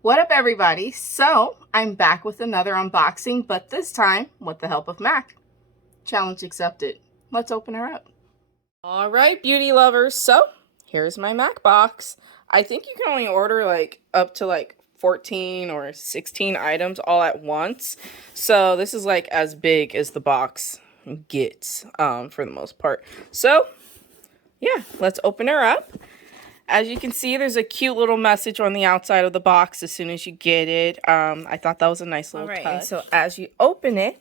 What up, everybody? So I'm back with another unboxing, but this time with the help of Mac. Challenge accepted. Let's open her up. All right, beauty lovers. So here's my Mac box. I think you can only order up to 14 or 16 items all at once. So this is as big as the box gets for the most part. So yeah, let's open her up. As you can see, there's a cute little message on the outside of the box as soon as you get it. I thought that was a nice little touch. And so as you open it,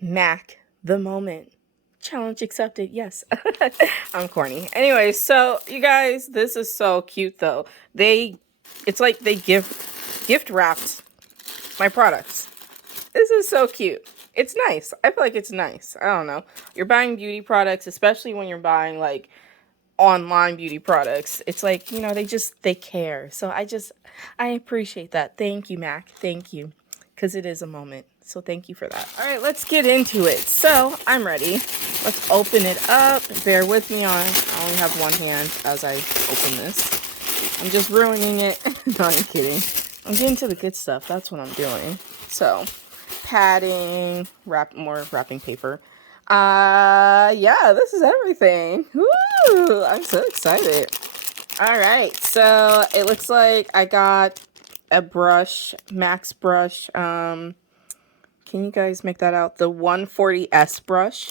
Mac, the moment. Challenge accepted, yes. I'm corny. Anyway, so you guys, this is so cute though. It's like they gift wrapped my products. This is so cute. It's nice. I feel like it's nice. I don't know. You're buying beauty products, especially when you're buying online beauty products. It's like, you know, they care. So I appreciate that. Thank you, Mac. Thank you. Because it is a moment. So thank you for that. All right, let's get into it. So I'm ready. Let's open it up. Bear with me I only have one hand as I open this. I'm just ruining it. No, I'm kidding. I'm getting to the good stuff. That's what I'm doing. So padding, more wrapping paper. Yeah, this is everything. Woo! I'm so excited. All right, so it looks like I got a brush, Max brush. Can you guys make that out? The 140S brush.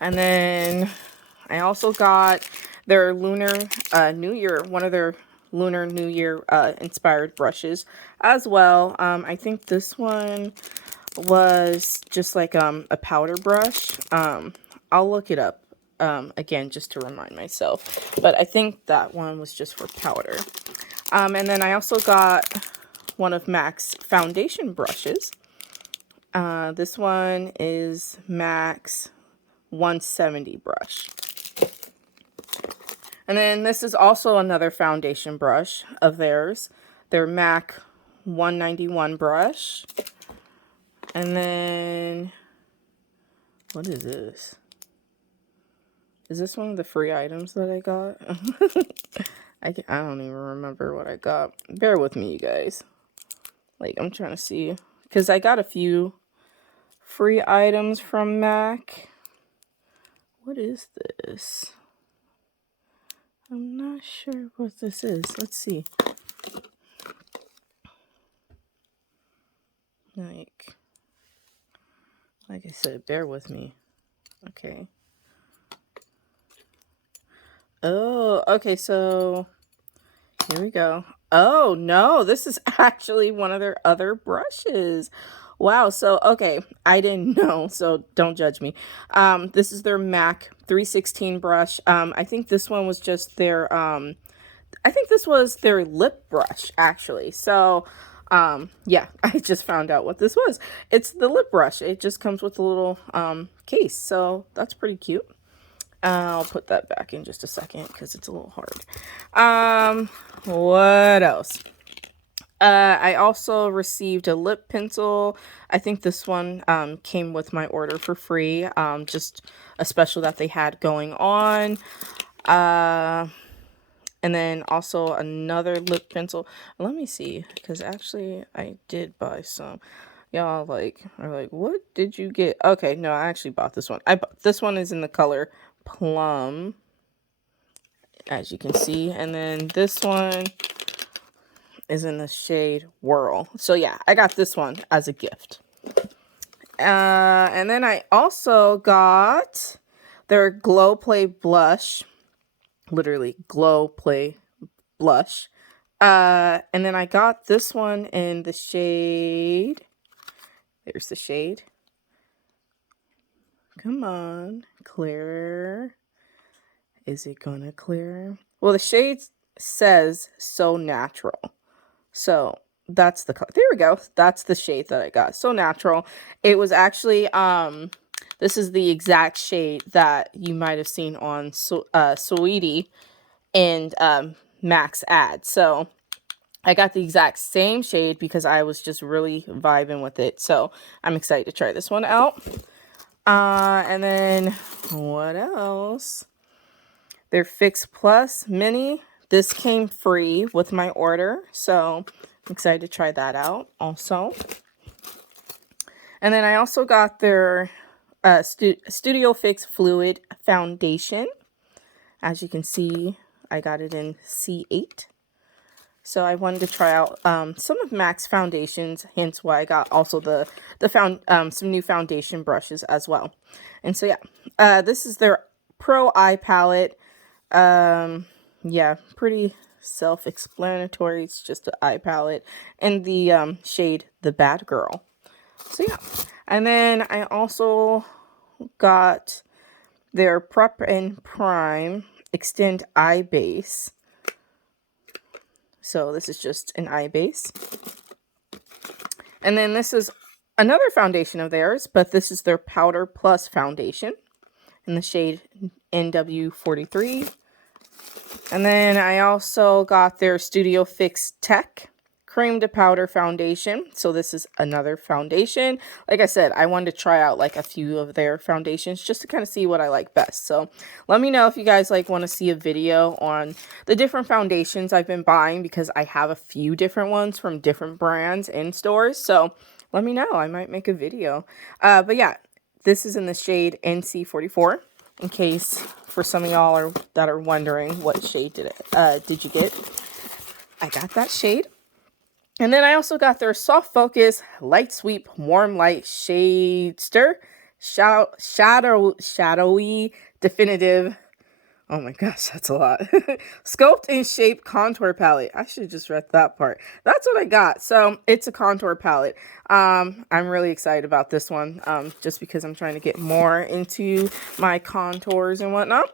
And then I also got their Lunar New Year, one of their Lunar New Year inspired brushes as well. I think this one was just like a powder brush. I'll look it up again just to remind myself, but I think that one was just for powder. And then I also got one of MAC's foundation brushes. This one is MAC's 170 brush. And then this is also another foundation brush of theirs, their MAC 191 brush. And then, what is this? Is this one of the free items that I got? I don't even remember what I got. Bear with me, you guys. I'm trying to see. Because I got a few free items from MAC. What is this? I'm not sure what this is. Let's see. Like I said, bear with me. Okay. Oh, okay, so here we go. Oh, no, this is actually one of their other brushes. Wow, so, okay, I didn't know, so don't judge me. This is their MAC 316 brush. I think this one was just their, I think this was their lip brush, actually. So, yeah, I just found out what this was. It's the lip brush. It just comes with a little case, so that's pretty cute. I'll put that back in just a second because it's a little hard. What else? I also received a lip pencil. I think this one came with my order for free. Just a special that they had going on. And then also another lip pencil. Let me see, because actually I did buy some. Y'all are like, what did you get? Okay, no, I actually bought this one. This one is in the color Plum, as you can see. And then this one is in the shade Whirl. So yeah, I got this one as a gift. And then I also got their Glow Play blush. Literally Glow Play blush. And then I got this one in the shade. There's the shade. Come on, clear. Is it gonna clear? Well, the shade says So Natural. So that's the color. There we go. That's the shade that I got. So Natural. It was actually this is the exact shade that you might have seen on Sweetie and Mac's ad. So I got the exact same shade because I was just really vibing with it. So I'm excited to try this one out. And then what else? Their Fix Plus Mini this came free with my order, so I'm excited to try that out also. And then I also got their Studio Fix Fluid Foundation. As you can see, I got it in C8. So I wanted to try out some of MAC's foundations, hence why I got also some new foundation brushes as well. And so yeah, this is their Pro Eye Palette. Yeah, pretty self-explanatory. It's just an eye palette. And the shade The Bad Girl. So yeah. And then I also got their Prep and Prime Extend Eye Base. So this is just an eye base. And then this is another foundation of theirs, but this is their Powder Plus foundation in the shade NW43. And then I also got their Studio Fix Tech Cream to Powder foundation. So this is another foundation. Like I said, I wanted to try out like a few of their foundations just to kind of see what I like best. So let me know if you guys like want to see a video on the different foundations I've been buying, because I have a few different ones from different brands in stores. So let me know. I might make a video. But yeah, this is in the shade NC44. In case for some of y'all that are wondering what shade did you get? I got that shade. And then I also got their Soft Focus Light Sweep Warm Light Shadester Shadowy Definitive. Oh my gosh, that's a lot. Sculpt and Shape Contour Palette. I should have just read that part. That's what I got. So it's a contour palette. I'm really excited about this one, just because I'm trying to get more into my contours and whatnot.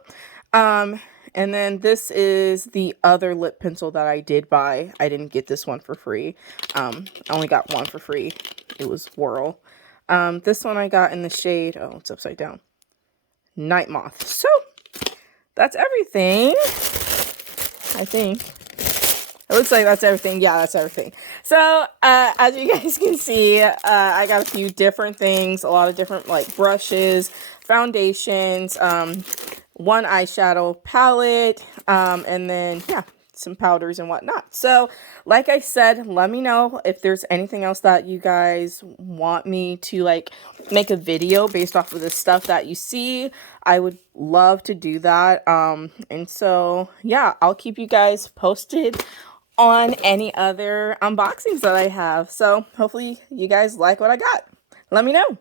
And then this is the other lip pencil that I did buy. I didn't get this one for free. I only got one for free. It was Whirl. This one I got in the shade, oh, it's upside down, Night Moth. So that's everything, I think. It looks like that's everything. Yeah, that's everything. So, as you guys can see, I got a few different things, a lot of different like brushes, foundations, one eyeshadow palette, and then, yeah, some powders and whatnot. So, like I said, let me know if there's anything else that you guys want me to, like, make a video based off of the stuff that you see. I would love to do that. And so, yeah, I'll keep you guys posted on any other unboxings that I have. So, hopefully you guys like what I got. Let me know.